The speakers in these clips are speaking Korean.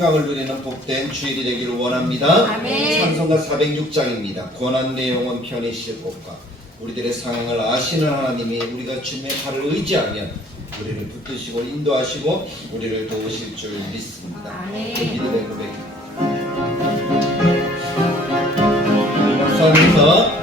평강을 누리는 복된 주일이 되기를 원합니다. 아멘. 찬송가 406장입니다. 고난 내 영혼 편히실 곳과 우리들의 상황을 아시는 하나님이 우리가 주님의 팔을 의지하면 우리를 붙드시고 인도하시고 우리를 도우실 줄 믿습니다. 아멘. 믿음의 고백입니다. 감사합니다.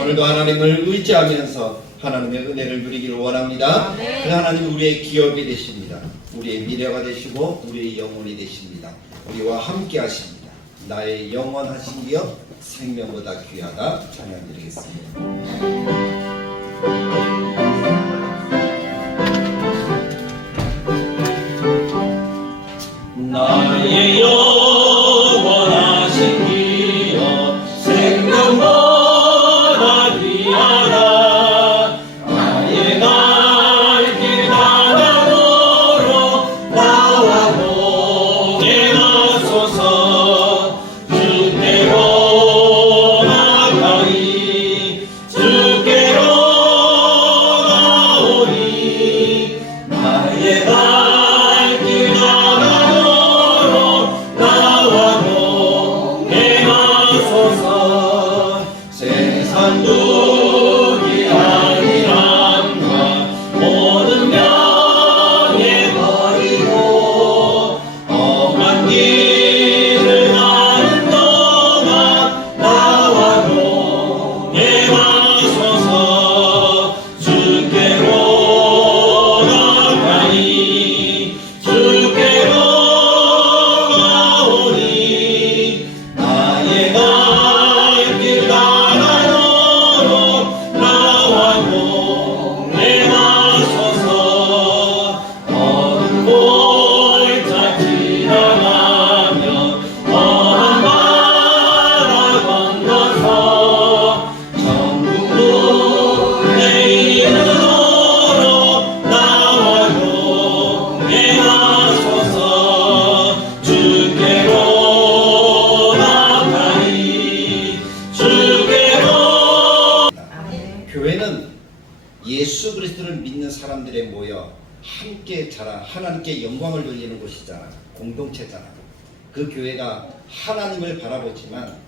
오늘도 하나님을 의지하면서 하나님의 은혜를 누리기를 원합니다. 그 하나님이 우리의 기업이 되십니다. 우리의 미래가 되시고 우리의 영혼이 되십니다. 우리와 함께 하십니다. 나의 영원하신 기업 생명보다 귀하다. 찬양드리겠습니다. 나의 영원하신 기업 생명보다 귀하다. 나의 갈 길 나가도록 나와 동행 하소서. 주께로 나가리 주께로 사람들이 모여 함께 자라 하나님께 영광을 돌리는 곳이잖아. 공동체잖아. 그 교회가 하나님을 바라보지만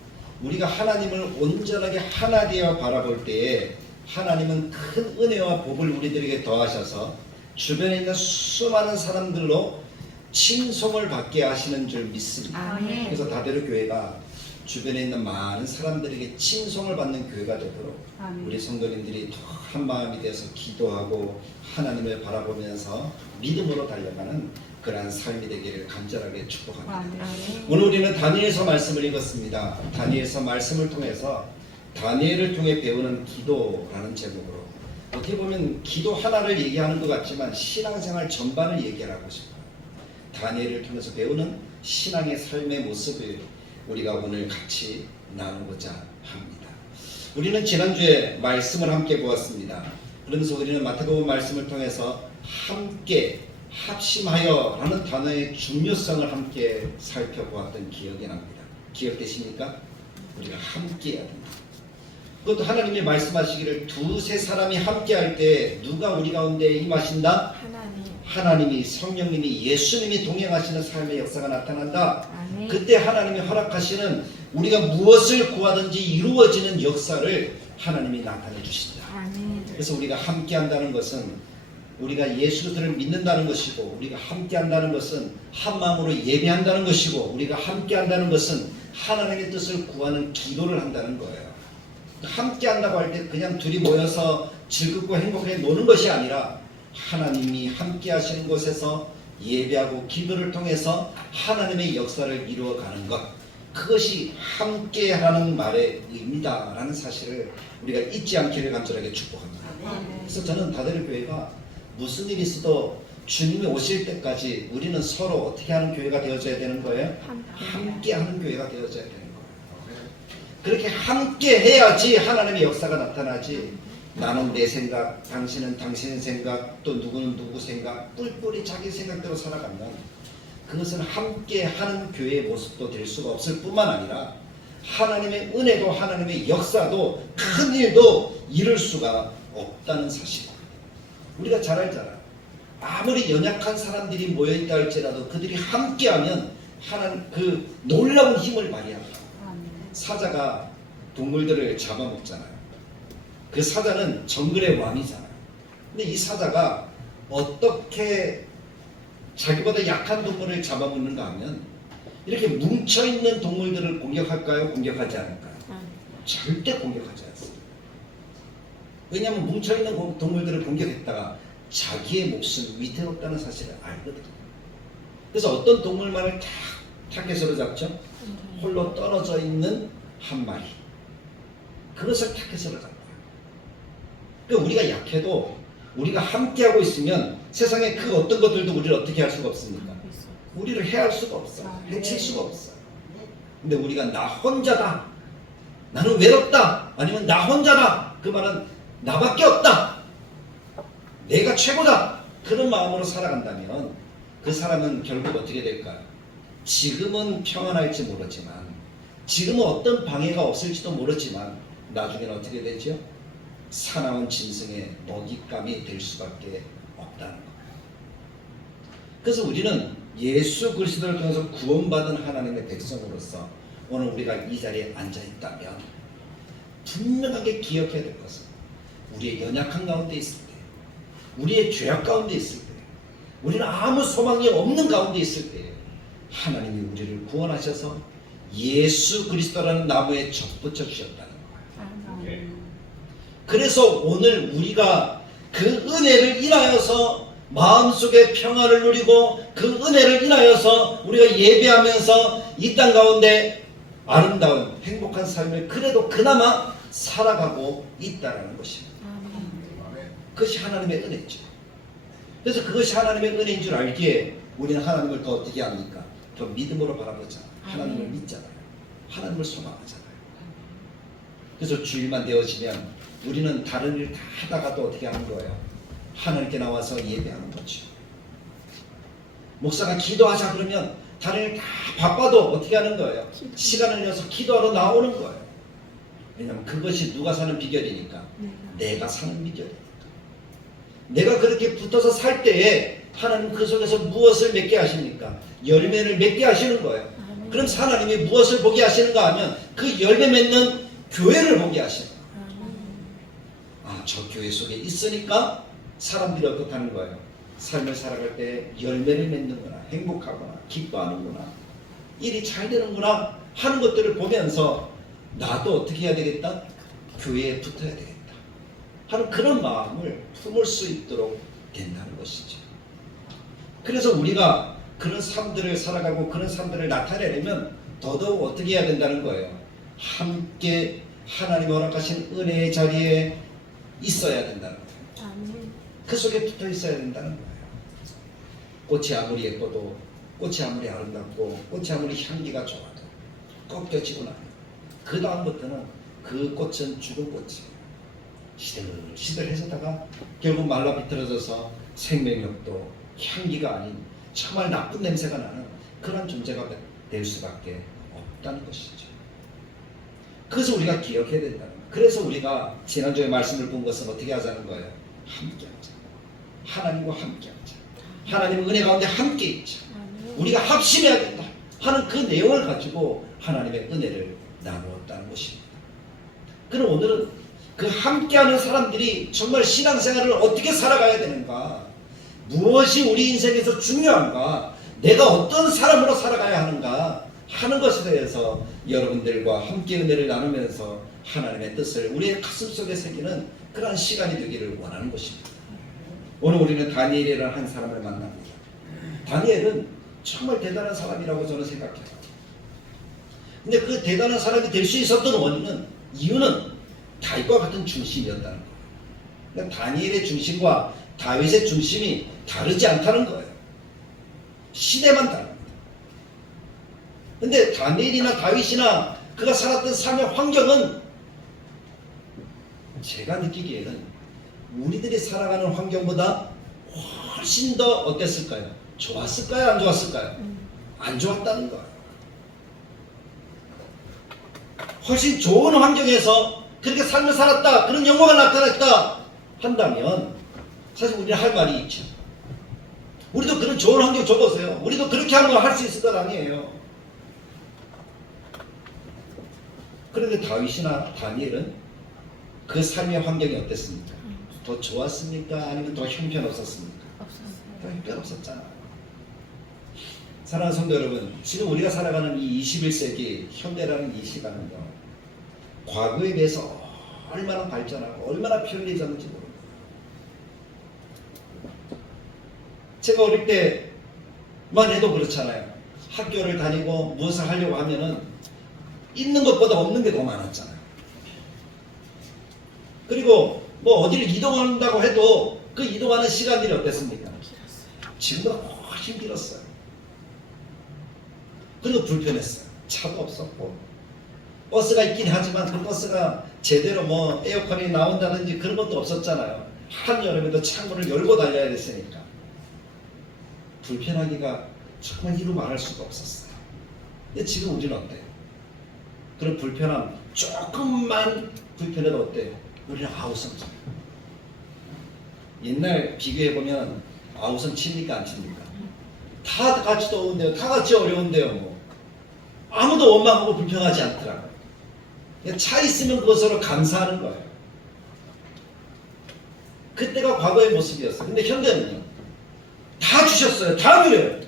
우리가 하나님을 온전하게 하나 되어 바라볼 때에 하나님은 큰 은혜와 복을 우리들에게 더하셔서 주변에 있는 수많은 사람들로 칭송을 받게 하시는 줄 믿습니다. 아멘. 그래서 다대로 교회가 주변에 있는 많은 사람들에게 칭송을 받는 교회가 되도록 아멘. 우리 성도님들이 더 한 마음이 되어서 기도하고 하나님을 바라보면서 믿음으로 달려가는 그러한 삶이 되기를 간절하게 축복합니다. 아멘. 오늘 우리는 다니엘서 말씀을 읽었습니다. 다니엘서 말씀을 통해서 다니엘을 통해 배우는 기도라는 제목으로 어떻게 보면 기도 하나를 얘기하는 것 같지만 신앙생활 전반을 얘기하고 싶어요. 다니엘을 통해서 배우는 신앙의 삶의 모습을 우리가 오늘 같이 나누고자 합니다. 우리는 지난주에 말씀을 함께 보았습니다. 그러면서 우리는 마태복음 말씀을 통해서 함께 합심하여 라는 단어의 중요성을 함께 살펴보았던 기억이 납니다. 기억되십니까? 우리가 함께 해야 됩니다. 그것도 하나님이 말씀하시기를 두세 사람이 함께 할 때 누가 우리 가운데 임하신다? 하나님이 성령님이 예수님이 동행하시는 삶의 역사가 나타난다. 아멘. 그때 하나님이 허락하시는 우리가 무엇을 구하든지 이루어지는 역사를 하나님이 나타내 주신다. 아멘. 그래서 우리가 함께 한다는 것은 우리가 예수를 믿는다는 것이고 우리가 함께 한다는 것은 한 마음으로 예배한다는 것이고 우리가 함께 한다는 것은 하나님의 뜻을 구하는 기도를 한다는 거예요. 함께 한다고 할 때 그냥 둘이 모여서 즐겁고 행복하게 노는 것이 아니라 하나님이 함께 하시는 곳에서 예배하고 기도를 통해서 하나님의 역사를 이루어가는 것, 그것이 함께 하라는 말의 의미다라는 사실을 우리가 잊지 않기를 간절하게 축복합니다. 그래서 저는 다대로 교회가 무슨 일이 있어도 주님이 오실 때까지 우리는 서로 어떻게 하는 교회가 되어져야 되는 거예요? 함께 하는 교회가 되어져야 되는 거예요. 그렇게 함께 해야지 하나님의 역사가 나타나지, 나는 내 생각, 당신은 당신의 생각, 또 누구는 누구 생각, 뿔뿔이 자기 생각대로 살아가면 그것은 함께 하는 교회의 모습도 될 수가 없을 뿐만 아니라 하나님의 은혜도 하나님의 역사도 큰 일도 이룰 수가 없다는 사실. 우리가 잘 알잖아요. 아무리 연약한 사람들이 모여있다 할지라도 그들이 함께하면 하나님 그 놀라운 힘을 발휘합니다. 사자가 동물들을 잡아먹잖아요. 그 사자는 정글의 왕이잖아요. 근데 이 사자가 어떻게 자기보다 약한 동물을 잡아먹는가 하면 이렇게 뭉쳐있는 동물들을 공격할까요? 공격하지 않을까요? 절대 공격하지 않습니다. 왜냐하면 뭉쳐있는 동물들을 공격했다가 자기의 목숨 위태롭다는 사실을 알거든요. 그래서 어떤 동물만을 다 타겟으로 잡죠? 홀로 떨어져 있는 한 마리. 그것을 타겟으로 잡아요. 그러니까 우리가 약해도 우리가 함께하고 있으면 세상에 그 어떤 것들도 우리를 어떻게 할 수가 없습니까? 우리를 해할 수가 없어요. 해칠 수가 없어요. 근데 우리가 나 혼자다, 나는 외롭다, 아니면 나 혼자다, 그 말은 나밖에 없다, 내가 최고다, 그런 마음으로 살아간다면 그 사람은 결국 어떻게 될까요? 지금은 평안할지 모르지만, 지금은 어떤 방해가 없을지도 모르지만 나중에는 어떻게 되죠? 사나운 짐승의 먹잇감이 될 수밖에 없다는 거예요. 그래서 우리는 예수 그리스도를 통해서 구원받은 하나님의 백성으로서 오늘 우리가 이 자리에 앉아 있다면 분명하게 기억해야 될 것은 우리의 연약한 가운데 있을 때, 우리의 죄악 가운데 있을 때, 우리는 아무 소망이 없는 가운데 있을 때 하나님이 우리를 구원하셔서 예수 그리스도라는 나무에 접붙여 주셨다는 거예요. 그래서 오늘 우리가 그 은혜를 인하여서 마음속에 평화를 누리고 그 은혜를 인하여서 우리가 예배하면서 이 땅 가운데 아름다운 행복한 삶을 그래도 그나마 살아가고 있다는 것입니다. 그것이 하나님의 은혜죠. 그래서 그것이 하나님의 은혜인 줄 알기에 우리는 하나님을 더 어떻게 합니까? 더 믿음으로 바라보잖아요. 하나님을 믿잖아요. 하나님을 소망하잖아요. 그래서 주일만 되어지면 우리는 다른 일 다 하다가도 어떻게 하는 거예요? 하나님께 나와서 예배하는 거죠. 목사가 기도하자 그러면 다른 일 다 바빠도 어떻게 하는 거예요? 시간을 내서 기도하러 나오는 거예요. 왜냐하면 그것이 누가 사는 비결이니까? 내가 사는 비결이니까. 내가 그렇게 붙어서 살 때에 하나님 그 속에서 무엇을 맺게 하십니까? 열매를 맺게 하시는 거예요. 그럼 하나님이 무엇을 보게 하시는가 하면 그 열매 맺는 교회를 보게 하시는 거예요. 저 교회 속에 있으니까 사람들이 어떻다는 거예요? 삶을 살아갈 때 열매를 맺는구나, 행복하구나, 기뻐하는구나, 일이 잘 되는구나 하는 것들을 보면서 나도 어떻게 해야 되겠다? 교회에 붙어야 되겠다 하는 그런 마음을 품을 수 있도록 된다는 것이죠. 그래서 우리가 그런 삶들을 살아가고 그런 삶들을 나타내려면 더더욱 어떻게 해야 된다는 거예요? 함께 하나님 허락하신 은혜의 자리에 있어야 된다는 거예요. 그 속에 붙어 있어야 된다는 거예요. 꽃이 아무리 예뻐도, 꽃이 아무리 아름답고, 꽃이 아무리 향기가 좋아도 꺾여지고 나면 그 다음부터는 그 꽃은 죽은 꽃이에요. 시들시들해서다가 결국 말라 비틀어져서 생명력도 향기가 아닌 정말 나쁜 냄새가 나는 그런 존재가 될 수밖에 없다는 것이죠. 그래서 우리가 기억해야 된다는 거예요. 그래서 우리가 지난주에 말씀을 본 것은 어떻게 하자는 거예요? 함께하자. 하나님과 함께하자. 하나님은 은혜 가운데 함께 있자. 우리가 합심해야 된다 하는 그 내용을 가지고 하나님의 은혜를 나누었다는 것입니다. 그럼 오늘은 그 함께하는 사람들이 정말 신앙생활을 어떻게 살아가야 되는가, 무엇이 우리 인생에서 중요한가, 내가 어떤 사람으로 살아가야 하는가 하는 것에 대해서 여러분들과 함께 은혜를 나누면서 하나님의 뜻을 우리의 가슴속에 새기는 그러한 시간이 되기를 원하는 것입니다. 오늘 우리는 다니엘이라는 한 사람을 만납니다. 다니엘은 정말 대단한 사람이라고 저는 생각해요. 근데 그 대단한 사람이 될 수 있었던 이유는 다윗과 같은 중심이었다는 거예요. 그러니까 다니엘의 중심과 다윗의 중심이 다르지 않다는 거예요. 시대만 다릅니다. 근데 다니엘이나 다윗이나 그가 살았던 삶의 환경은 제가 느끼기에는 우리들이 살아가는 환경보다 훨씬 더 어땠을까요? 좋았을까요? 안 좋았을까요? 안 좋았다는 거예요. 훨씬 좋은 환경에서 그렇게 삶을 살았다, 그런 영광가 나타났다 한다면 사실 우리는 할 말이 있죠. 우리도 그런 좋은 환경 줘보세요. 우리도 그렇게 하는 거 할 수 있을 것 아니에요. 그런데 다윗이나 다니엘은 그 삶의 환경이 어땠습니까? 더 좋았습니까? 아니면 더 형편없었습니까? 더 형편없었잖아요. 사랑하는 성도 여러분, 지금 우리가 살아가는 이 21세기 현대라는 이 시간은요, 과거에 비해서 얼마나 발전하고 얼마나 편리해졌는지 모릅니다. 제가 어릴 때만 해도 그렇잖아요. 학교를 다니고 무엇을 하려고 하면은 있는 것보다 없는 게 더 많았잖아요. 그리고 뭐 어디를 이동한다고 해도 그 이동하는 시간들이 어땠습니까? 지금보다 훨씬 길었어요. 그리고 불편했어요. 차도 없었고, 버스가 있긴 하지만 그 버스가 제대로 뭐 에어컨이 나온다든지 그런 것도 없었잖아요. 한여름에도 창문을 열고 달려야 됐으니까 불편하기가 정말 이루 말할 수가 없었어요. 근데 지금 우리는 어때요? 그런 불편함, 조금만 불편해도 어때요? 우리는 아우성 쳐요. 옛날 비교해보면 아우성 칩니까 안 칩니까? 다 같이 더운데요, 다 같이 어려운데요, 뭐 아무도 원망하고 불평하지 않더라고요. 차 있으면 그것으로 감사하는 거예요. 그때가 과거의 모습이었어요. 근데 현대는요, 다 주셨어요. 다 누려요.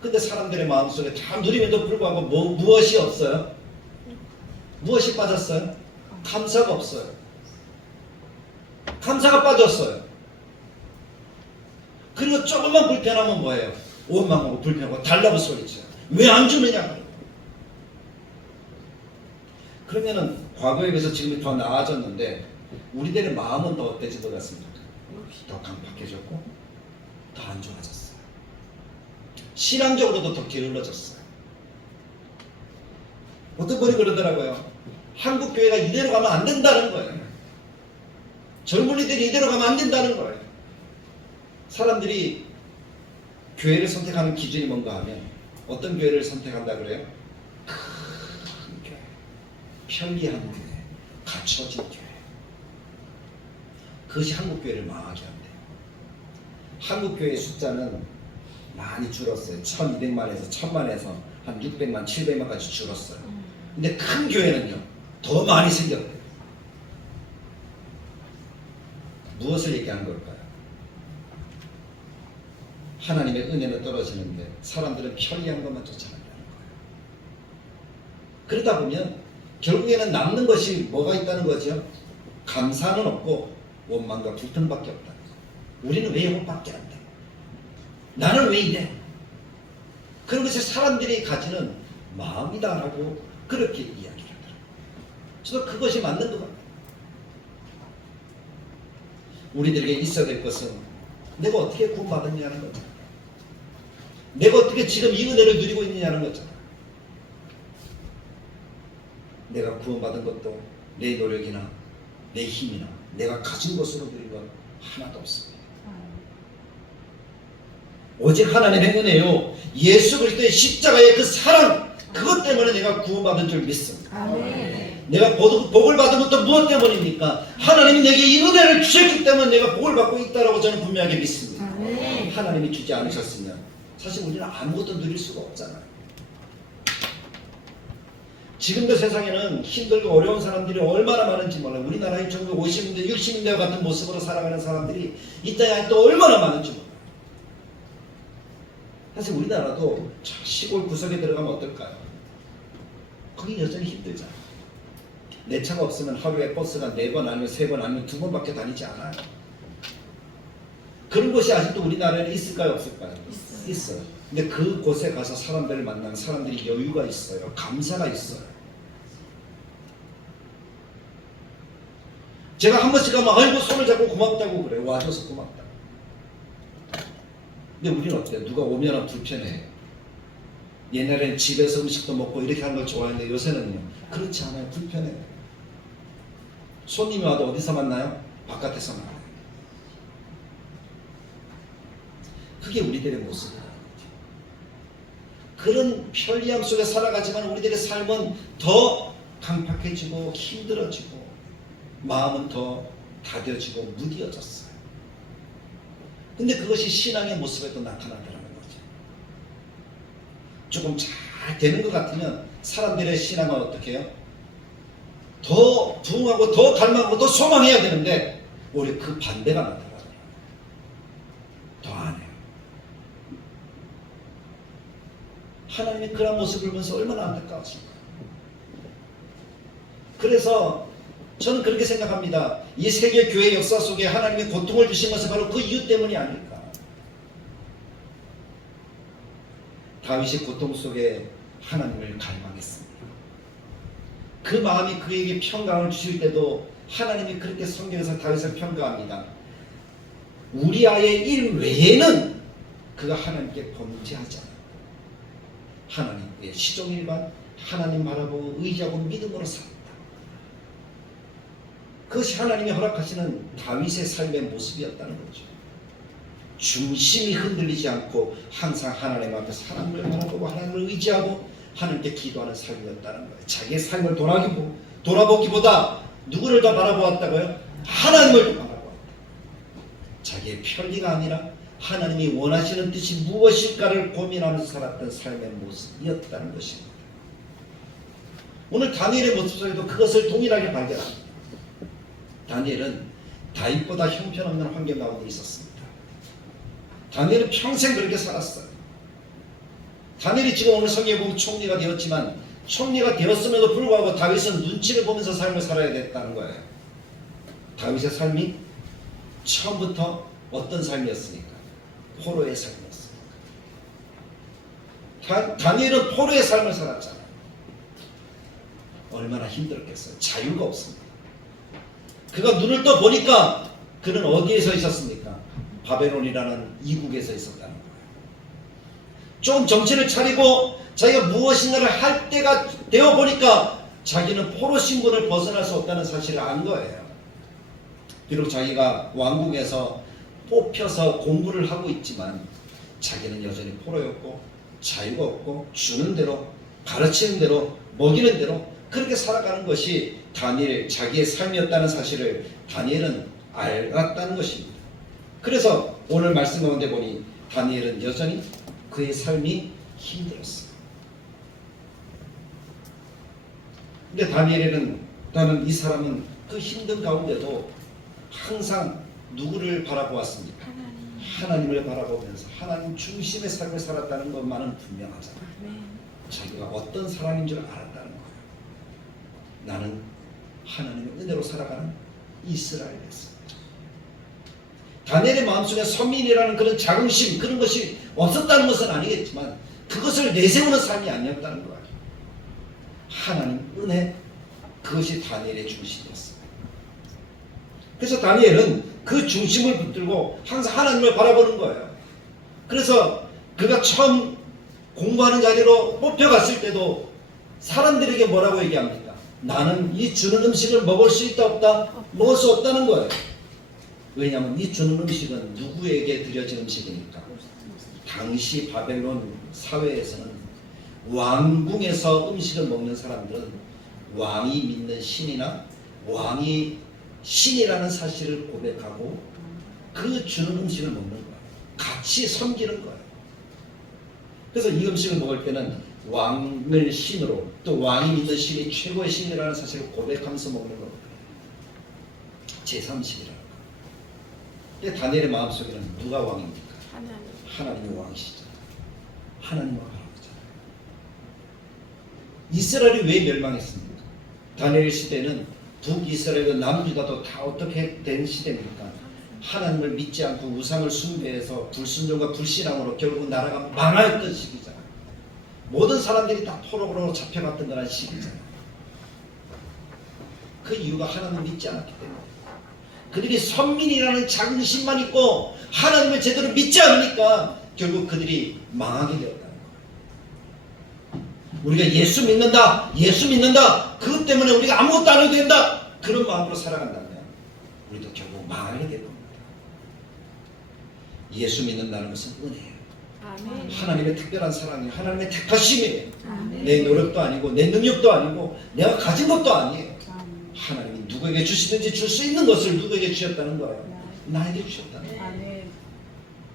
근데 사람들의 마음속에 다 누림에도 불구하고 무엇이 없어요? 무엇이 빠졌어요? 감사가 없어요. 감사가 빠졌어요. 그리고 조금만 불편하면 뭐예요? 원망하고 불평하고 달라고 소리쳐요. 왜 안 주느냐? 그러면은 과거에 비해서 지금이 더 나아졌는데 우리들의 마음은 더 어때진 것 같습니까? 더 강팍해졌고 더 안 좋아졌어요. 신앙적으로도 더 게을러졌어요. 어떤 분이 그러더라고요. 한국 교회가 이대로 가면 안 된다는 거예요. 젊은이들이 이대로 가면 안 된다는 거예요. 사람들이 교회를 선택하는 기준이 뭔가 하면 어떤 교회를 선택한다 그래요? 큰 교회, 편리한 교회, 갖춰진 교회. 그것이 한국 교회를 망하게 한대요. 한국 교회 숫자는 많이 줄었어요. 1200만에서 1000만에서 한 600만, 700만까지 줄었어요. 근데 큰 교회는요, 더 많이 생겼대요. 무엇을 얘기하는 걸까요? 하나님의 은혜는 떨어지는데 사람들은 편리한 것만 쫓아간다는 거예요. 그러다 보면 결국에는 남는 것이 뭐가 있다는 거죠? 감사는 없고 원망과 불평밖에 없다는 거예요. 우리는 왜 이것밖에 안 돼? 나는 왜 이래? 그런 것이 사람들이 가지는 마음이다라고 그렇게 이야기를 하더라고요. 저도 그것이 맞는 것 같아요. 우리들에게 있어야 될 것은 내가 어떻게 구원받았냐는 거죠. 내가 어떻게 지금 이 은혜를 누리고 있느냐는 거죠. 내가 구원받은 것도 내 노력이나 내 힘이나 내가 가진 것으로 누린 건 하나도 없습니다. 오직 하나님의 은혜요, 예수 그리스도의 십자가의 그 사랑, 그것 때문에 내가 구원받은 줄 믿습니다. 아멘. 내가 복을 받은 것도 무엇 때문입니까? 하나님이 내게 이 은혜를 주셨기 때문에 내가 복을 받고 있다라고 저는 분명하게 믿습니다. 아멘. 하나님이 주지 않으셨으면 사실 우리는 아무것도 누릴 수가 없잖아요. 지금도 세상에는 힘들고 어려운 사람들이 얼마나 많은지 몰라요. 우리나라의 1950년대, 60년대 같은 모습으로 살아가는 사람들이 이 땅에 또 얼마나 많은지 몰라요. 사실 우리나라도 시골 구석에 들어가면 어떨까요? 거기 여전히 힘들잖아요. 내 차가 없으면 하루에 버스가 4번 아니면 3번 아니면 2번밖에 다니지 않아요. 그런 곳이 아직도 우리나라에 있을까요? 없을까요? 있어요. 근데 그곳에 가서 사람들을 만나면 사람들이 여유가 있어요. 감사가 있어요. 제가 한 번씩 가면 아이고 손을 잡고 고맙다고 그래요. 와줘서 고맙다. 근데 우리는 어때요? 누가 오면 불편해요. 옛날에는 집에서 음식도 먹고 이렇게 하는 걸 좋아했는데 요새는요, 그렇지 않아요. 불편해요. 손님이 와도 어디서 만나요? 바깥에서 만나요. 그게 우리들의 모습이에요. 그런 편리함 속에 살아가지만 우리들의 삶은 더 강팍해지고 힘들어지고 마음은 더 다뎌지고 무뎌졌어요. 근데 그것이 신앙의 모습에도 나타나더라는 거죠. 조금 잘 되는 것 같으면 사람들의 신앙은 어떻게 해요? 더 부흥하고 더 갈망하고 더 소망해야 되는데 오히려 그 반대가 나타나더라고요. 더 안 해요. 하나님이 그런 모습을 보면서 얼마나 안타까우실까요? 그래서 저는 그렇게 생각합니다. 이 세계 교회 역사 속에 하나님이 고통을 주신 것은 바로 그 이유 때문이 아닐까. 다윗이 고통 속에 하나님을 갈망했습니다. 그 마음이 그에게 평강을 주실 때도 하나님이 그렇게 성경에서 다윗을 평가합니다. 우리아의 일 외에는 그가 하나님께 범죄하지 않았다. 하나님의 시종일관 하나님 바라보고 의지하고 믿음으로 살았다. 그것이 하나님이 허락하시는 다윗의 삶의 모습이었다는 거죠. 중심이 흔들리지 않고 항상 하나님 앞에서 하나님을 바라보고 하나님을 의지하고 하나님께 기도하는 삶이었다는 거예요. 자기의 삶을 돌아보기보다 누구를 더 바라보았다고요? 하나님을 더 바라보았다. 자기의 편리가 아니라 하나님이 원하시는 뜻이 무엇일까를 고민하면서 살았던 삶의 모습이었다는 것입니다. 오늘 다니엘의 모습 속에도 그것을 동일하게 발견합니다. 다니엘은 다윗보다 형편없는 환경 가운데 있었습니다. 다니엘은 평생 그렇게 살았어요. 다니엘이 지금 오늘 성경에 보면 총리가 되었지만 총리가 되었음에도 불구하고 다윗은 눈치를 보면서 삶을 살아야 됐다는 거예요. 다윗의 삶이 처음부터 어떤 삶이었습니까? 포로의 삶이었습니다. 다니엘은 포로의 삶을 살았잖아요. 얼마나 힘들었겠어요. 자유가 없습니다. 그가 눈을 떠 보니까 그는 어디에 서 있었습니까? 바벨론이라는 이국에 서 있었다는 거예요. 좀 정신을 차리고 자기가 무엇인가를 할 때가 되어 보니까 자기는 포로 신분을 벗어날 수 없다는 사실을 안 거예요. 비록 자기가 왕궁에서 뽑혀서 공부를 하고 있지만 자기는 여전히 포로였고 자유가 없고 주는 대로 가르치는 대로 먹이는 대로 그렇게 살아가는 것이 다니엘 자기의 삶이었다는 사실을 다니엘은 알았다는 것입니다. 그래서 오늘 말씀 가운데 보니 다니엘은 여전히 그의 삶이 힘들었어요. 근데 나는 이 사람은 그 힘든 가운데도 항상 누구를 바라보았습니까? 하나님을 바라보면서 하나님 중심의 삶을 살았다는 것만은 분명하잖아요. 자기가 어떤 사람인 줄 알았다는 거예요. 나는 하나님의 은혜로 살아가는 이스라엘 백성. 다니엘의 마음속에 선민이라는 그런 자긍심, 그런 것이 없었다는 것은 아니겠지만 그것을 내세우는 삶이 아니었다는 거예요. 하나님 은혜, 그것이 다니엘의 중심이었어요. 그래서 다니엘은 그 중심을 붙들고 항상 하나님을 바라보는 거예요. 그래서 그가 처음 공부하는 자리로 뽑혀갔을 때도 사람들에게 뭐라고 얘기합니까? 나는 이 주는 음식을 먹을 수 있다 없다? 먹을 수 없다는 거예요. 왜냐하면 이 주는 음식은 누구에게 드려진 음식이니까? 당시 바벨론 사회에서는 왕궁에서 음식을 먹는 사람들은 왕이 믿는 신이나 왕이 신이라는 사실을 고백하고 그 주는 음식을 먹는 거예요. 같이 섬기는 거예요. 그래서 이 음식을 먹을 때는 왕을 신으로, 또 왕이 믿는 신이 최고의 신이라는 사실을 고백하면서 먹는 겁니다. 제3식이라는 거예요. 근데 다니엘의 마음속에는 누가 왕입니까? 하나님이 왕이시잖아요. 하나님과 바라보잖아요. 이스라엘이 왜 멸망했습니까? 다니엘 시대는 북이스라엘과 남유다도 다 어떻게 된 시대입니까? 하나님을 믿지 않고 우상을 숭배해서 불순종과 불신앙으로 결국 나라가 망하였던 시기잖아요. 모든 사람들이 다 포로로 잡혀갔던 그런 시기잖아요. 그 이유가 하나님을 믿지 않았기 때문에. 그들이 선민이라는 자긍심만 있고 하나님을 제대로 믿지 않으니까 결국 그들이 망하게 되었다는 거예요. 우리가 예수 믿는다, 예수 믿는다, 그것 때문에 우리가 아무것도 안 해도 된다, 그런 마음으로 살아간다면 우리도 결국 망하게 될 겁니다. 예수 믿는다는 것은 은혜예요. 아멘. 하나님의 특별한 사랑이에요. 하나님의 택하심이에요. 아멘. 내 노력도 아니고 내 능력도 아니고 내가 가진 것도 아니에요. 아멘. 하나님이 누구에게 주시든지 줄 수 있는 것을 누구에게 주셨다는 거예요. 나에게 주셨다는 거예요. 아멘.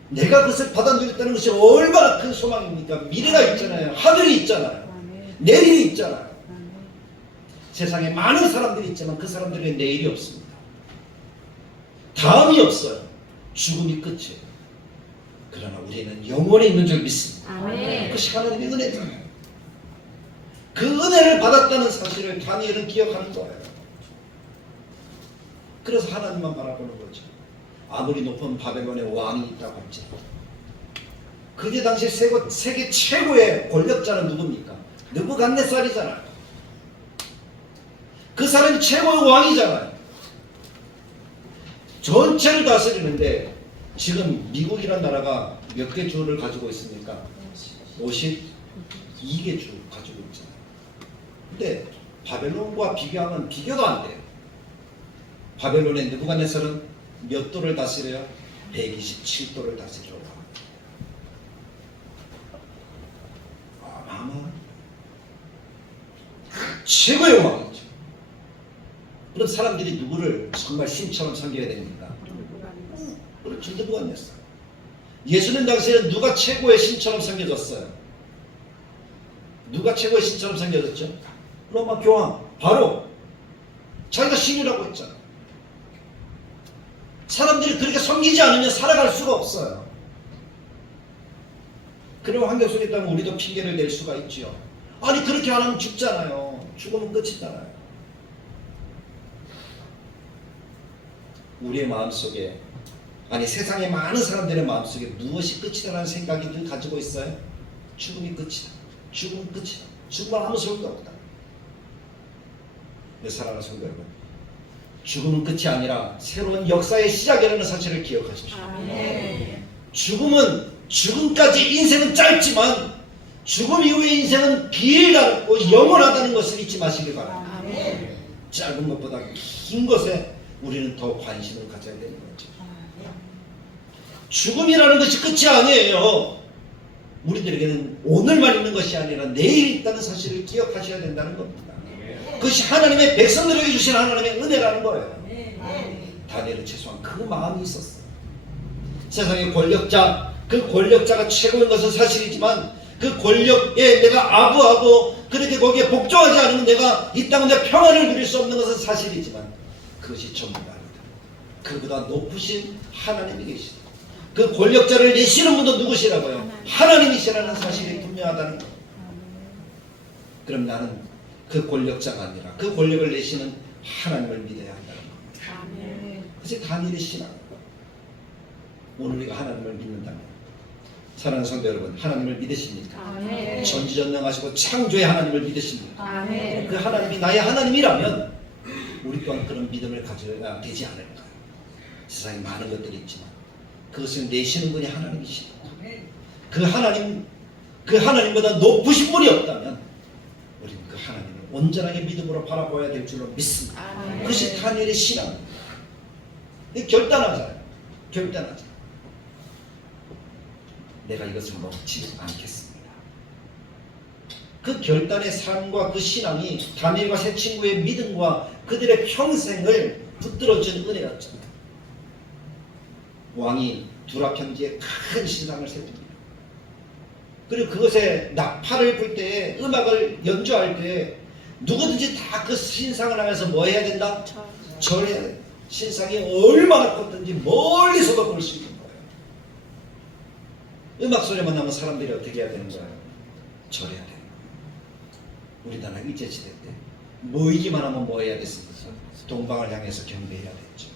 내가 그것을 받아들였다는 것이 얼마나 큰 소망입니까? 미래가 있잖아요. 하늘이 있잖아요. 아멘. 내일이 있잖아요. 아멘. 세상에 많은 사람들이 있지만 그 사람들에게 내일이 없습니다. 다음이 없어요. 죽음이 끝이에요. 그러나 우리는 영원히 있는 줄 믿습니다. 아멘. 그것이 하나님의 은혜잖아요. 그 은혜를 받았다는 사실을 다니엘은 기억하는 거예요. 그래서 하나님만 바라보는 거죠. 아무리 높은 바벨론의 왕이 있다고 할지라도. 그때 당시 세계 최고의 권력자는 누굽니까? 느부갓네살이잖아요. 그 사람이 최고의 왕이잖아요. 전체를 다스리는데 지금 미국이라는 나라가 몇 개 주를 가지고 있습니까? 52개 주 가지고 있잖아요. 근데 바벨론과 비교하면 비교도 안 돼요. 바벨론의 느부갓네살은 몇 도를 다스려요? 127도를 다스려요. 아마 최고의 왕이죠. 그럼 사람들이 누구를 정말 신처럼 섬겨야 됩니까? 그렇죠. 느부갓네살. 예수님 당시에는 누가 최고의 신처럼 섬겨졌어요? 누가 최고의 신처럼 섬겨졌죠? 로마 교황. 바로 자기가 신이라고 했잖아요. 사람들이 그렇게 섬기지 않으면 살아갈 수가 없어요. 그리고 환경 속에 있다면 우리도 핑계를 낼 수가 있지요. 아니 그렇게 안 하면 죽잖아요. 죽으면 끝이잖아요. 우리의 마음속에, 아니 세상의 많은 사람들의 마음속에 무엇이 끝이라는 생각이 늘 가지고 있어요? 죽음이 끝이다. 죽음은 끝이다. 죽으면 아무 소용도 없다. 내 사랑하는 성도 여러분, 죽음은 끝이 아니라 새로운 역사의 시작이라는 사실을 기억하십시오. 아멘. 죽음은, 지금까지 인생은 짧지만 죽음 이후의 인생은 길다고 영원하다는 것을 잊지 마시길 바랍니다. 아멘. 짧은 것보다 긴 것에 우리는 더 관심을 가져야 되는 거죠. 죽음이라는 것이 끝이 아니에요. 우리들에게는 오늘만 있는 것이 아니라 내일 있다는 사실을 기억하셔야 된다는 겁니다. 그것이 하나님의 백성들에게 주신 하나님의 은혜라는 거예요. 다니엘은 최소한 그 마음이 있었어요. 세상의 권력자, 그 권력자가 최고인 것은 사실이지만 그 권력에 내가 아부하고 그렇게 거기에 복종하지 않으면 내가 이 땅에 평안을 누릴 수 없는 것은 사실이지만 그것이 전부가 아니다. 그보다 높으신 하나님이 계시다. 그 권력자를 내시는 분도 누구시라고요? 하나님이시라는 사실이 분명하다는 것. 그럼 나는 그 권력자가 아니라 그 권력을 내시는 하나님을 믿어야 한다는 겁니다. 그것이 다니엘의 신앙. 오늘 우리가 하나님을 믿는다면, 사랑하는 성도 여러분, 하나님을 믿으십니까? 전지전능하시고 창조의 하나님을 믿으십니까? 그 하나님이 나의 하나님이라면 우리 또한 그런 믿음을 가져야 되지 않을까요? 세상에 많은 것들이 있지만 그것을 내시는 분이 하나님이십니다. 그 하나님보다 높으신 분이 없다면 우리는 그 하나님을 온전하게 믿음으로 바라봐야 될 줄로 믿습니다. 그것이 다니엘의 신앙입니다. 결단하잖아요. 결단하잖아요. 내가 이것을 먹지 않겠습니다. 그 결단의 삶과 그 신앙이 다니엘과 세 친구의 믿음과 그들의 평생을 붙들어준 은혜였잖아요. 왕이 두라 편지에 큰 신상을 세웁니다. 그리고 그것에 나팔을 불 때에, 음악을 연주할 때에 누구든지 다 그 신상을 하면서 뭐 해야 된다? 절해야 된다. 신상이 얼마나 컸든지 멀리서도 볼 수 있는 거예요. 음악 소리만 나면 사람들이 어떻게 해야 되는 거예요? 절해야 되는 거예요. 우리나라 일제시대 때 모이기만 하면 뭐 해야 됐습니까? 동방을 향해서 경배해야 됐죠.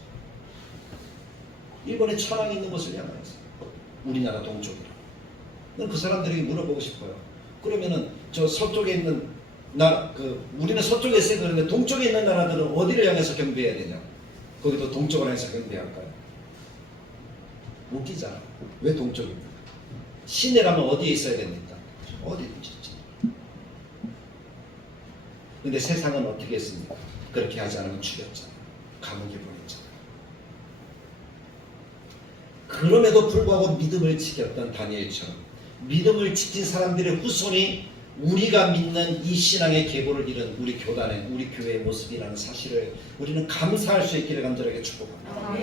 일본의 천황이 있는 곳을 향하여서 우리나라 동쪽이라. 그 사람들에게 물어보고 싶어요. 그러면은 저 서쪽에 있는 우리는 서쪽에 있어야 되는데 동쪽에 있는 나라들은 어디를 향해서 경배해야 되냐? 거기도 동쪽을 향해서 경배할까요? 웃기잖아. 왜 동쪽입니까? 시내라면 어디에 있어야 됩니까? 어디든지 있죠. 근데 세상은 어떻게 했습니까? 그렇게 하지 않으면 죽였잖아요. 감옥에 보냈잖아요. 그럼에도 불구하고 믿음을 지켰던 다니엘처럼 믿음을 지킨 사람들의 후손이 우리가 믿는 이 신앙의 계보를 이룬 우리 교단의, 우리 교회의 모습이라는 사실을 우리는 감사할 수 있기를 간절하게 축복합니다.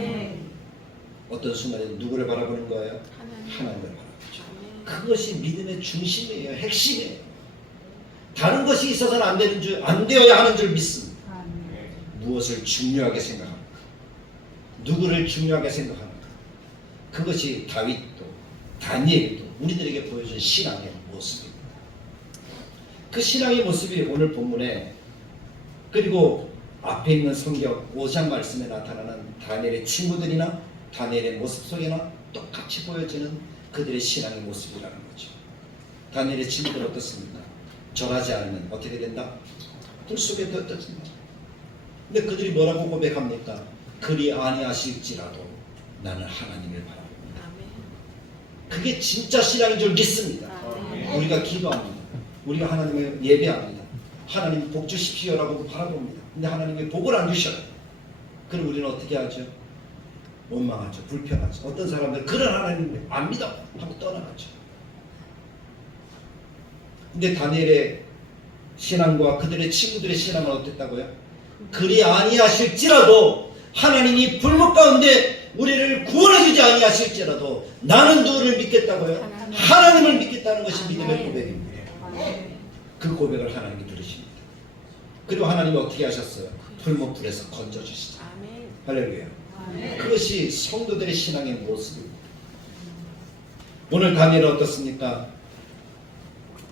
어떤 순간에 누구를 바라보는 거예요? 하나님을 바라보죠. 그것이 믿음의 중심이에요. 핵심이에요. 다른 것이 있어서는 안 되어야 하는 줄 믿습니다. 무엇을 중요하게 생각합니까? 누구를 중요하게 생각합니까? 그것이 다윗도 다니엘도 우리들에게 보여준 신앙의 모습입니다. 그 신앙의 모습이 오늘 본문에, 그리고 앞에 있는 성경 5장 말씀에 나타나는 다니엘의 친구들이나 다니엘의 모습 속에나 똑같이 보여지는 그들의 신앙의 모습이라는 거죠. 다니엘의 친구들 어떻습니까? 절하지 않으면 어떻게 된다? 불 속에 떠진다. 근데 그들이 뭐라고 고백합니까? 그리 아니하실지라도 나는 하나님을 바라봅니다. 그게 진짜 신앙인 줄 믿습니다. 우리가 기도합니다. 우리가 하나님을 예배합니다. 하나님 복 주십시오라고 바라봅니다. 근데 하나님이 복을 안 주셔요. 그럼 우리는 어떻게 하죠? 원망하죠. 불평하죠. 어떤 사람들 그런 하나님을 안 믿어 하고 떠나가죠. 근데 다니엘의 신앙과 그들의 친구들의 신앙은 어땠다고요? 그리 아니하실지라도 하나님이 불목 가운데 우리를 구원해주지 아니하실지라도 나는 누구를 믿겠다고요? 하나님을 믿겠다는 것이 믿음의 고백입니다. 그 고백을 하나님이 들으십니다. 그리고 하나님이 어떻게 하셨어요? 풀목 불에서 건져주시죠. 할렐루야. 그것이 성도들의 신앙의 모습입니다. 오늘 다니엘은 어떻습니까?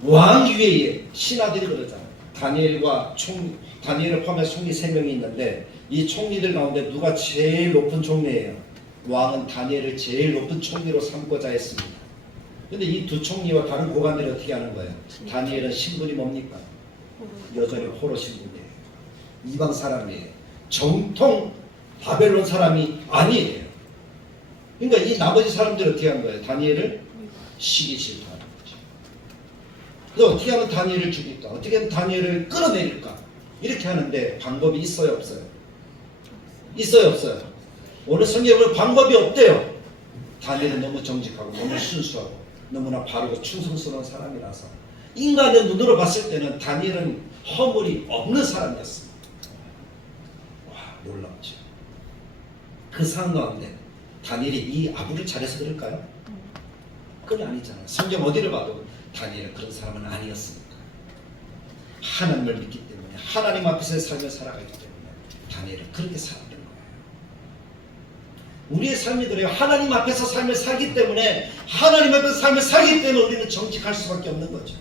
왕 위에 신하들이 그러잖아요. 다니엘을 포함해서 총리 3명이 있는데 이 총리들 가운데 누가 제일 높은 총리예요? 왕은 다니엘을 제일 높은 총리로 삼고자 했습니다. 근데 이 두 총리와 다른 고관들이 어떻게 하는 거예요? 다니엘은 신분이 뭡니까? 여전히 포로 신분이에요. 이방 사람이에요. 정통 바벨론 사람이 아니에요. 그러니까 이 나머지 사람들이 어떻게 하는 거예요? 다니엘을 시기 질투하는 거죠. 그래서 어떻게 하면 다니엘을 죽일까? 어떻게 하면 다니엘을 끌어내릴까? 이렇게 하는데 방법이 있어요, 없어요? 있어요, 없어요? 오늘 성경에 보면 방법이 없대요. 다니엘은 너무 정직하고 너무 순수하고 너무나 바르고 충성스러운 사람이라서 인간의 눈으로 봤을 때는 다니엘은 허물이 없는 사람이었습니다. 와, 놀랍죠. 그 상황 가운데 다니엘이 이 아부를 잘해서 그럴까요? 그건 아니잖아요. 성경 어디를 봐도 다니엘은 그런 사람은 아니었으니까. 하나님을 믿기 때문에, 하나님 앞에서의 삶을 살아가기 때문에 다니엘은 그렇게 살았던 거예요. 우리의 삶이 그래요. 하나님 앞에서 삶을 살기 때문에, 하나님 앞에서 삶을 살기 때문에 우리는 정직할 수밖에 없는 거죠.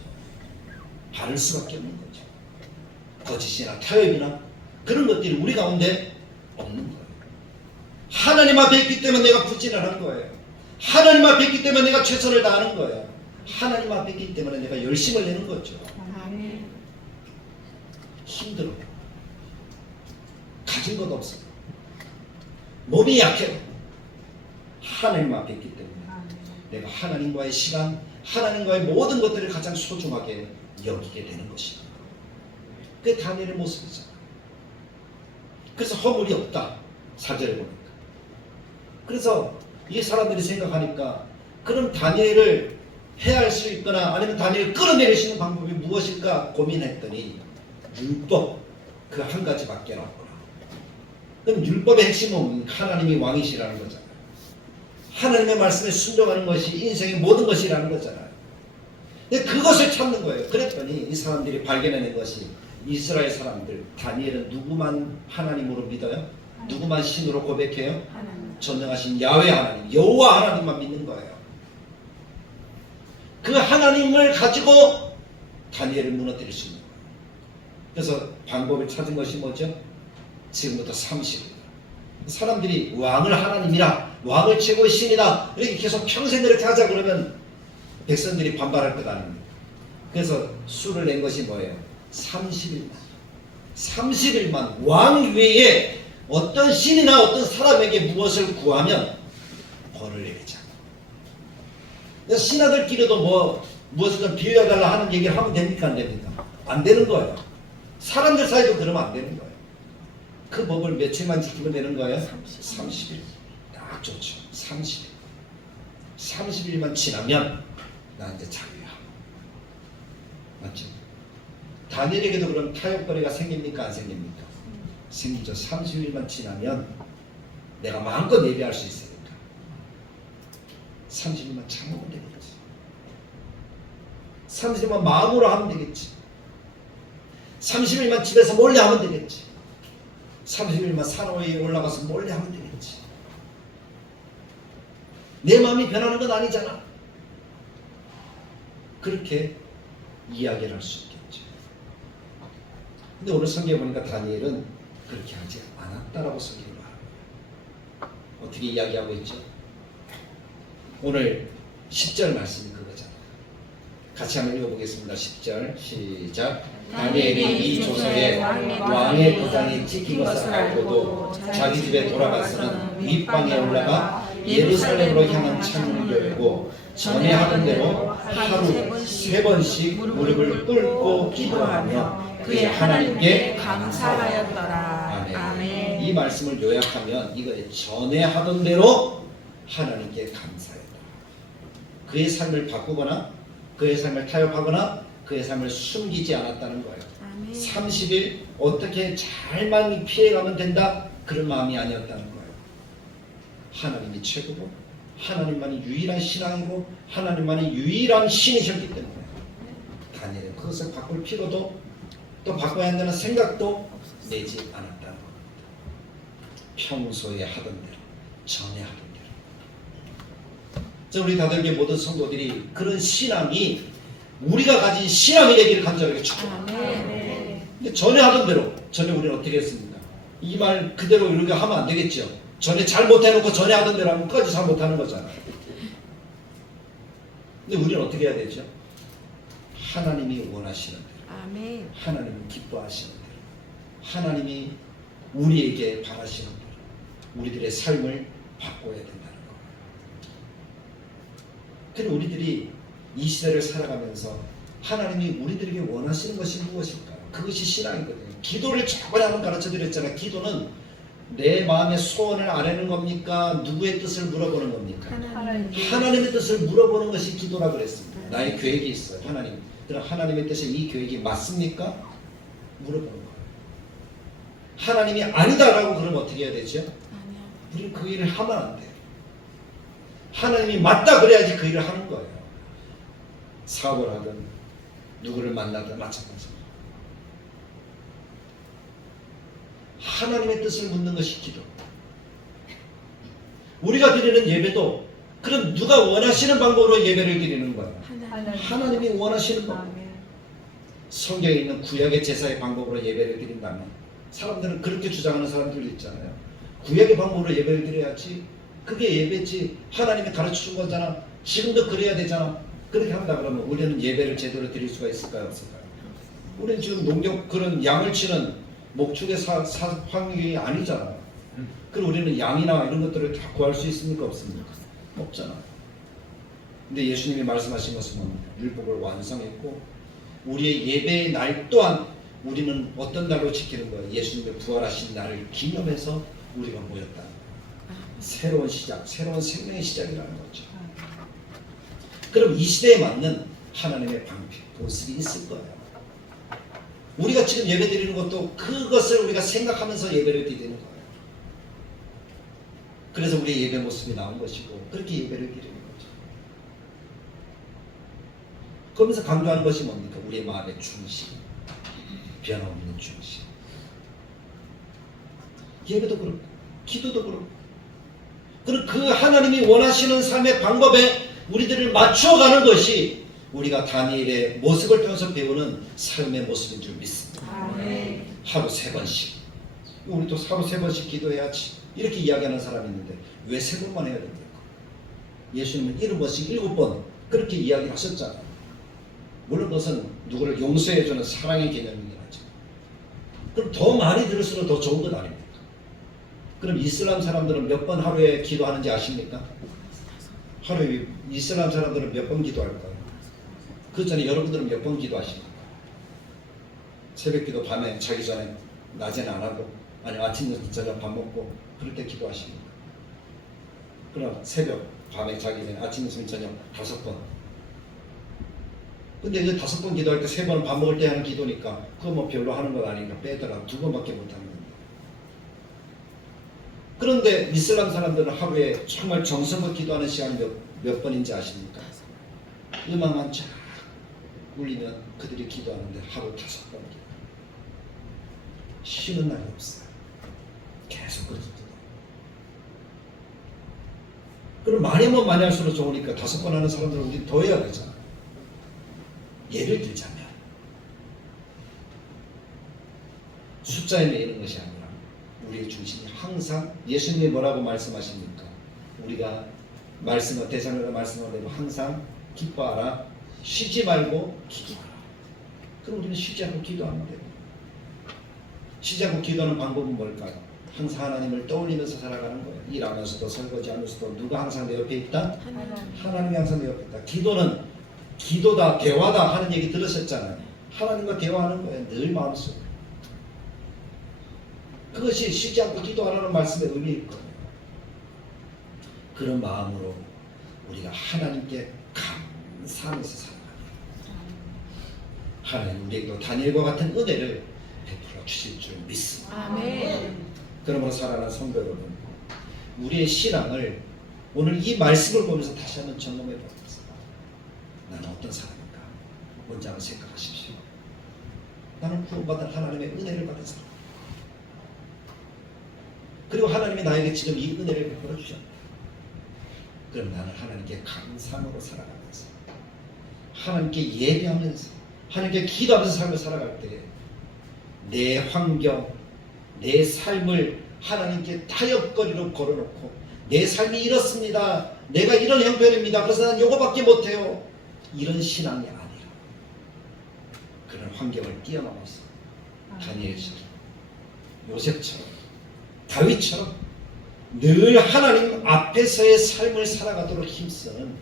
바를 수밖에 없는 거죠. 거짓이나 타협이나 그런 것들이 우리 가운데 없는 거예요. 하나님 앞에 있기 때문에 내가 부진을 하는 거예요. 하나님 앞에 있기 때문에 내가 최선을 다하는 거예요. 하나님 앞에 있기 때문에 내가 열심을 내는 거죠. 힘들어. 가진 것 없어. 몸이 약해. 하나님 앞에 있기 때문에 내가 하나님과의 시간, 하나님과의 모든 것들을 가장 소중하게 여기게 되는 것입니다. 그게 다니엘의 모습이잖아. 그래서 허물이 없다. 4절에 보니까. 그래서 이 사람들이 생각하니까 그럼 다니엘을 해할 수 있거나 아니면 다니엘을 끌어내릴 수 있는 방법이 무엇일까 고민했더니 율법 그 한 가지밖에 없구나. 그럼 율법의 핵심은 하나님이 왕이시라는 거잖아요. 하나님의 말씀에 순종하는 것이 인생의 모든 것이라는 거잖아요. 근데 그것을 찾는 거예요. 그랬더니 이 사람들이 발견해낸 것이 이스라엘 사람들, 다니엘은 누구만 하나님으로 믿어요? 누구만 신으로 고백해요? 전능하신 야훼 하나님, 여호와 하나님만 믿는 거예요. 그 하나님을 가지고 다니엘을 무너뜨릴 수 있는 거예요. 그래서 방법을 찾은 것이 뭐죠? 지금부터 30일. 사람들이 왕을 하나님이라, 왕을 최고의 신이다, 이렇게 계속 평생 그렇게 하자 그러면 백성들이 반발할 것 아닙니까? 그래서 수를 낸 것이 뭐예요? 30일만. 30일만 왕 외에 어떤 신이나 어떤 사람에게 무엇을 구하면 벌을 내리자. 신하들끼리도 무엇을 좀 빌려달라 하는 얘기를 하면 됩니까? 안 됩니까? 안 되는 거예요. 사람들 사이도 그러면 안 되는 거예요. 그 법을 며칠만 지키면 되는 거예요? 30일. 딱 좋죠. 30일. 30일만 지나면 나 이제 자유야. 맞죠? 다니엘에게도 그럼 타협거리가 생깁니까? 안 생깁니까? 생기죠. 30일만 지나면 내가 마음껏 예배할 수 있으니까 30일만 참으면 되겠지. 30일만 마음으로 하면 되겠지. 30일만 집에서 몰래 하면 되겠지. 30일만 산 위에 올라가서 몰래 하면 되겠지. 내 마음이 변하는 건 아니잖아. 그렇게 이야기를 할 수 있겠죠. 근데 오늘 성경에 보니까 다니엘은 그렇게 하지 않았다라고 성경을 말합니다. 어떻게 이야기하고 있죠? 오늘 10절 말씀이 그거잖아요. 같이 한번 읽어보겠습니다. 10절 시작. 다니엘이 이 조서에 왕의 도장이 찍힌 것을 알고도 자기 집에 돌아가서는 윗방에 올라가 예루살렘으로 향한 창문을 열고 전에 하던 대로 하루 3번씩 무릎을 꿇고 기도하며 그의 하나님께 감사하였더라. 아멘. 이 말씀을 요약하면 이거에 전에 하던 대로 하나님께 감사했다. 그의 삶을 바꾸거나 그의 삶을 타협하거나 그의 삶을 숨기지 않았다는 거예요. 아멘. 30일 어떻게 잘만 피해가면 된다 그런 마음이 아니었다는 거예요. 하나님이 최고고 하나님만이 유일한 신앙이고 하나님만이 유일한 신이셨기 때문에 다니엘은 그것을 바꿀 필요도 또 바꿔야 한다는 생각도 내지 않았다는 겁니다. 평소에 하던 대로, 전에 하던 대로. 우리 다들 모든 성도들이 그런 신앙이 우리가 가진 신앙이 되기를 간절하게 축복합니다. 근데 전에 하던 대로, 전에 우리는 어떻게 했습니까? 이 말 그대로 이렇게 하면 안 되겠죠. 전에 잘 못해놓고 전에 하던 대로 하면 끝까지 잘 못하는 거잖아요. 근데 우리는 어떻게 해야 되죠? 하나님이 원하시는 대로, 아멘. 하나님이 기뻐하시는 대로, 하나님이 우리에게 바라시는 대로 우리들의 삶을 바꿔야 된다는 거예요. 그리고 우리들이 이 시대를 살아가면서 하나님이 우리들에게 원하시는 것이 무엇일까요? 그것이 신앙이거든요. 기도를 저번에 한번 가르쳐 드렸잖아요. 기도는 내 마음의 소원을 아뢰는 겁니까? 누구의 뜻을 물어보는 겁니까? 하나님의 뜻을 물어보는 것이 기도라 그랬습니다. 나의 계획이 있어요. 하나님. 그럼 하나님의 뜻에 이 계획이 맞습니까? 물어보는 거예요. 하나님이 아니다라고 그러면 어떻게 해야 되죠? 우리는 그 일을 하면 안 돼요. 하나님이 맞다 그래야지 그 일을 하는 거예요. 사업을 하든 누구를 만나든 마찬가지입니다. 하나님의 뜻을 묻는 것이 기도. 우리가 드리는 예배도 그럼 누가 원하시는 방법으로 예배를 드리는 거예요. 하나님이 원하시는 방법. 성경에 있는 구약의 제사의 방법으로 예배를 드린다면 사람들은 그렇게 주장하는 사람들이 있잖아요. 구약의 방법으로 예배를 드려야지. 그게 예배지. 하나님이 가르쳐준 거잖아. 지금도 그래야 되잖아. 그렇게 한다 그러면 우리는 예배를 제대로 드릴 수가 있을까요? 없을까요? 우리는 지금 농경 그런 양을 치는 목축의 환경이 아니잖아요. 그럼 우리는 양이나 이런 것들을 다 구할 수 있습니까? 없습니까? 없잖아. 근데 예수님이 말씀하신 것은 뭡니까? 율법을 완성했고 우리의 예배의 날 또한 우리는 어떤 날로 지키는 거예요? 예수님의 부활하신 날을 기념해서 우리가 모였다. 새로운 시작, 새로운 생명의 시작이라는 거죠. 그럼 이 시대에 맞는 하나님의 방식, 모습이 있을 거예요. 우리가 지금 예배 드리는 것도 그것을 우리가 생각하면서 예배를 드리는 거예요. 그래서 우리의 예배 모습이 나온 것이고 그렇게 예배를 드리는 거죠. 그러면서 강조하는 것이 뭡니까? 우리의 마음의 중심, 변함없는 중심. 예배도 그렇고 기도도 그렇고 그리고 그 하나님이 원하시는 삶의 방법에 우리들을 맞춰가는 것이 우리가 다니엘의 모습을 통해서 배우는 삶의 모습인 줄 믿습니다. 아멘. 하루 3번씩. 우리도 하루 3번씩 기도해야지. 이렇게 이야기하는 사람이 있는데 왜 3번만 해야 됩니까? 예수님은 7번씩 7번 그렇게 이야기하셨잖아요. 물론 그것은 누구를 용서해주는 사랑의 개념이긴 하죠. 그럼 더 많이 들을수록 더 좋은 것 아닙니까? 그럼 이슬람 사람들은 몇 번 하루에 기도하는지 아십니까? 하루에 이슬람 사람들은 몇 번 기도할까요? 그 전에 여러분들은 몇 번 기도하십니까? 새벽 기도 밤에 자기 전에 낮에는 안 하고 아니 아침 저녁 밥 먹고 그럴 때 기도하십니까? 그럼 새벽 밤에 자기 전에 아침 저녁 5번. 근데 이제 5번 기도할 때 3번은 밥 먹을 때 하는 기도니까 그거 뭐 별로 하는 건 아닌가 빼더라 2번밖에 못 하는 건데. 그런데 이슬람 사람들은 하루에 정말 정성껏 기도하는 시간이 몇 번인지 아십니까? 음악만 쫙 울리면 그들이 기도하는데 하루 5번 기도. 쉬는 날이 없어요. 계속 그렇게 기도. 그럼 많이 하면 많이 할수록 좋으니까 5번 하는 사람들은 우리 더 해야 되잖아. 예를 들자면 숫자에 매이는 것이 아니라 우리의 중심이 항상 예수님이 뭐라고 말씀하십니까? 우리가 말씀을 대사로 말씀하대로 항상 기뻐하라 쉬지 말고 기도하라. 그럼 우리는 쉬지 않고 기도하면 돼요. 쉬지 않고 기도하는 방법은 뭘까요? 항상 하나님을 떠올리면서 살아가는 거예요. 일하면서도 설거지하면서도 누가 항상 내 옆에 있다? 하나님이 항상 내 옆에 있다. 기도는 기도다 대화다 하는 얘기 들으셨잖아요. 하나님과 대화하는 거예요. 늘 마음속에. 그것이 쉬지 않고 기도하라는 말씀의 의미일 거예요. 그런 마음으로 우리가 하나님께 감사하면서 살아가는 거예요. 하나님 우리에게도 다니엘과 같은 은혜를 베풀어 주실 줄 믿습니다. 아멘. 그러므로 사랑하는 성도 여러분, 우리의 신앙을 오늘 이 말씀을 보면서 다시 한번 점검해 봅니다. 나는 어떤 사람인가? 먼저 한번 생각하십시오. 나는 구원받은 하나님의 은혜를 받은 사람. 그리고 하나님이 나에게 지금 이 은혜를 베풀어 주셨다. 그럼 나는 하나님께 감사함으로 살아가면서 하나님께 예배하면서 하나님께 기도하면서 삶을 살아갈 때 내 환경, 내 삶을 하나님께 타협거리로 걸어놓고 내 삶이 이렇습니다. 내가 이런 형편입니다. 그래서 난 요거밖에 못해요. 이런 신앙이 아니라 그런 환경을 뛰어넘어서 다니엘처럼 요셉처럼 다윗처럼 늘 하나님 앞에서의 삶을 살아가도록 힘쓰는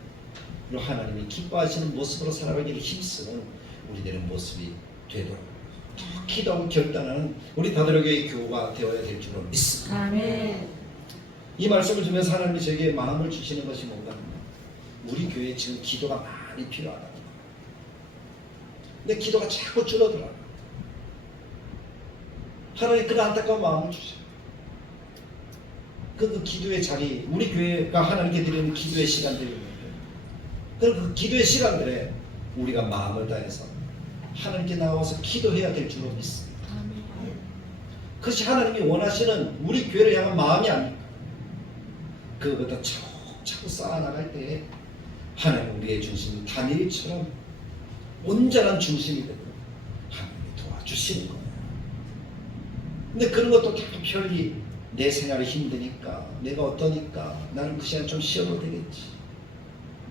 그리고 하나님이 기뻐하시는 모습으로 살아가기를 힘쓰는 우리들의 모습이 되도록 기도하고 결단하는 우리 다들에게 교우가 되어야 될 줄로 믿습니다. 아멘. 이 말씀을 주면서 하나님이 저에게 마음을 주시는 것이 뭔가 하면 우리 교회에 지금 기도가 많이 필요하다는 거예요. 근데 기도가 자꾸 줄어들어요. 하나님 그런 안타까운 마음을 주셔요. 그 기도의 자리, 우리 교회가 하나님께 드리는 기도의 시간들이 있는데, 그 기도의 시간들에 우리가 마음을 다해서 하나님께 나와서 기도해야 될 줄로 믿습니다. 그것이 하나님이 원하시는 우리 교회를 향한 마음이 아닙니까? 그것보다 차곡차곡 쌓아나갈 때에 하나님 우리의 중심이 다니엘처럼 온전한 중심이 되고 하나님이 도와주시는 거예요. 근데 그런 것도 다 편리, 내 생활이 힘드니까, 내가 어떠니까 나는 그 시간 좀 쉬어도 되겠지.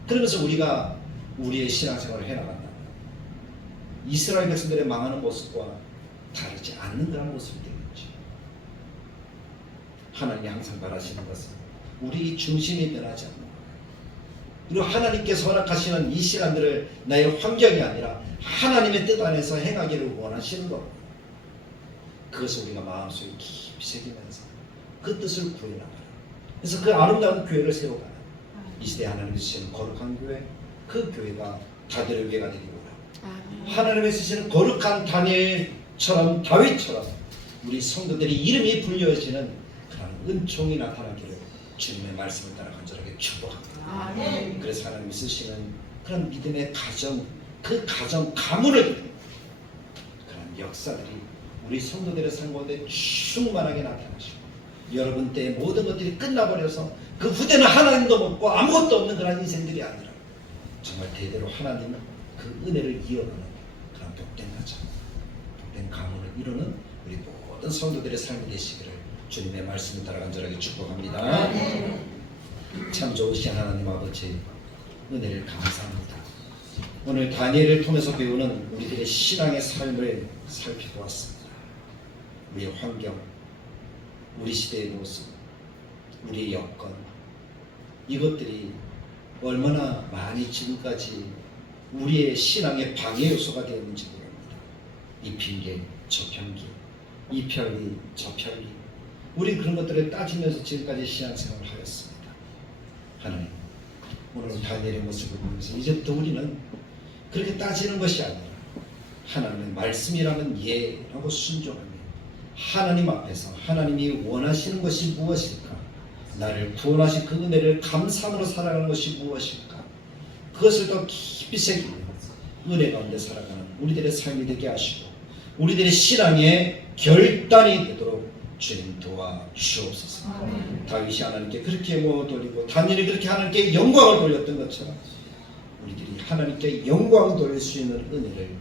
그러면서 우리가 우리의 신앙생활을 해나간다. 이스라엘 백성들의 망하는 모습과 다르지 않는 그런 모습이 되겠죠. 하나님이 항상 바라시는 것은 우리 중심이 변하지 않는 거예요. 그리고 하나님께서 허락하시는 이 시간들을 나의 환경이 아니라 하나님의 뜻 안에서 행하기를 원하시는 겁니다. 그것을 우리가 마음속에 깊이 새기면서 그 뜻을 구해나가라. 그래서 그 아름다운 교회를 세워가라. 이 시대에 하나님이 쓰시는 거룩한 교회, 그 교회가 다들의 교회가 되기를 원합니다. 하나님이 쓰시는 거룩한 다니엘처럼, 다윗처럼 우리 성도들이 이름이 불려지는 그런 은총이 나타나기를 주님의 말씀을 따라 간절하게 축복합니다. 그래서 하나님이 쓰시는 그런 믿음의 가정, 그 가정 가문을 이루는 그런 역사들이 우리 성도들의 삶 가운데 충만하게 나타나시고, 여러분 때의 모든 것들이 끝나버려서 그 후대는 하나님도 없고 아무것도 없는 그런 인생들이 아니라 정말 대대로 하나님은 그 은혜를 이어가는 그런 복된 가정, 복된 가문을 이루는 우리 모든 성도들의 삶이 되시기를 주님의 말씀을 따라 간절하게 축복합니다. 참 좋으신 하나님 아버지, 은혜를 감사합니다. 오늘 다니엘을 통해서 배우는 우리들의 신앙의 삶을 살펴보았습니다. 우리의 환경, 우리 시대의 모습, 우리의 여건, 이것들이 얼마나 많이 지금까지 우리의 신앙의 방해 요소가 되었는지 모릅니다. 이 핑계, 저 편기, 이 편리, 저 편리, 우리 그런 것들을 따지면서 지금까지 신앙생활을 하였습니다. 하나님, 오늘 다니엘의 모습을 보면서 이제부터 우리는 그렇게 따지는 것이 아니라 하나님의 말씀이라는 예라고 순종하며 하나님 앞에서 하나님이 원하시는 것이 무엇일까, 나를 구원하신 그 은혜를 감사함으로 살아가는 것이 무엇일까, 그것을 더 깊이 새기며 은혜 가운데 살아가는 우리들의 삶이 되게 하시고 우리들의 신앙의 결단이 되도록 주님 도와주옵소서. 다윗이 하나님께 그렇게 돌리고 다니엘이 그렇게 하나님께 영광을 돌렸던 것처럼 우리들이 하나님께 영광을 돌릴 수 있는 은혜를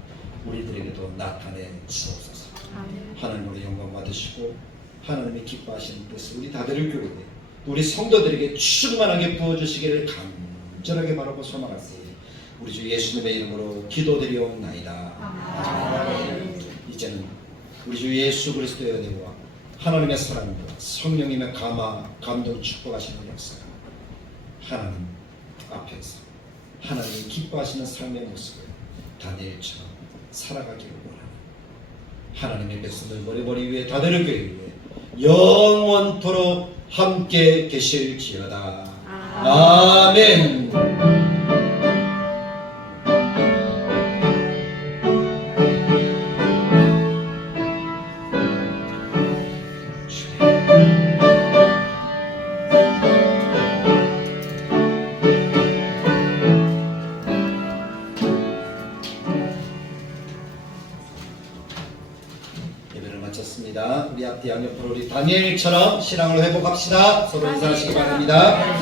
우리들에게도 나타내 주옵소서. 하나님으로 영광 받으시고 하나님이 기뻐하시는 뜻을 우리 다들 교회에 우리 성도들에게 충만하게 부어주시기를 간절하게 바라고 소망하세요. 우리 주 예수님의 이름으로 기도드리옵나이다. 이제는 우리 주 예수 그리스도의 은혜와 하나님의 사랑과 성령님의 감동 축복하시는 역사가 하나님 앞에서 하나님이 기뻐하시는 삶의 모습을 다니엘처럼 살아가기를 원하는 하나님의 백성들 머리머리 위에 다들 교회 위에 영원토록 함께 계실지어다. 아멘. 예배를 마쳤습니다. 우리 앞뒤 양옆으로 우리 다니엘처럼 신앙을 회복합시다. 서로 인사하시기 바랍니다.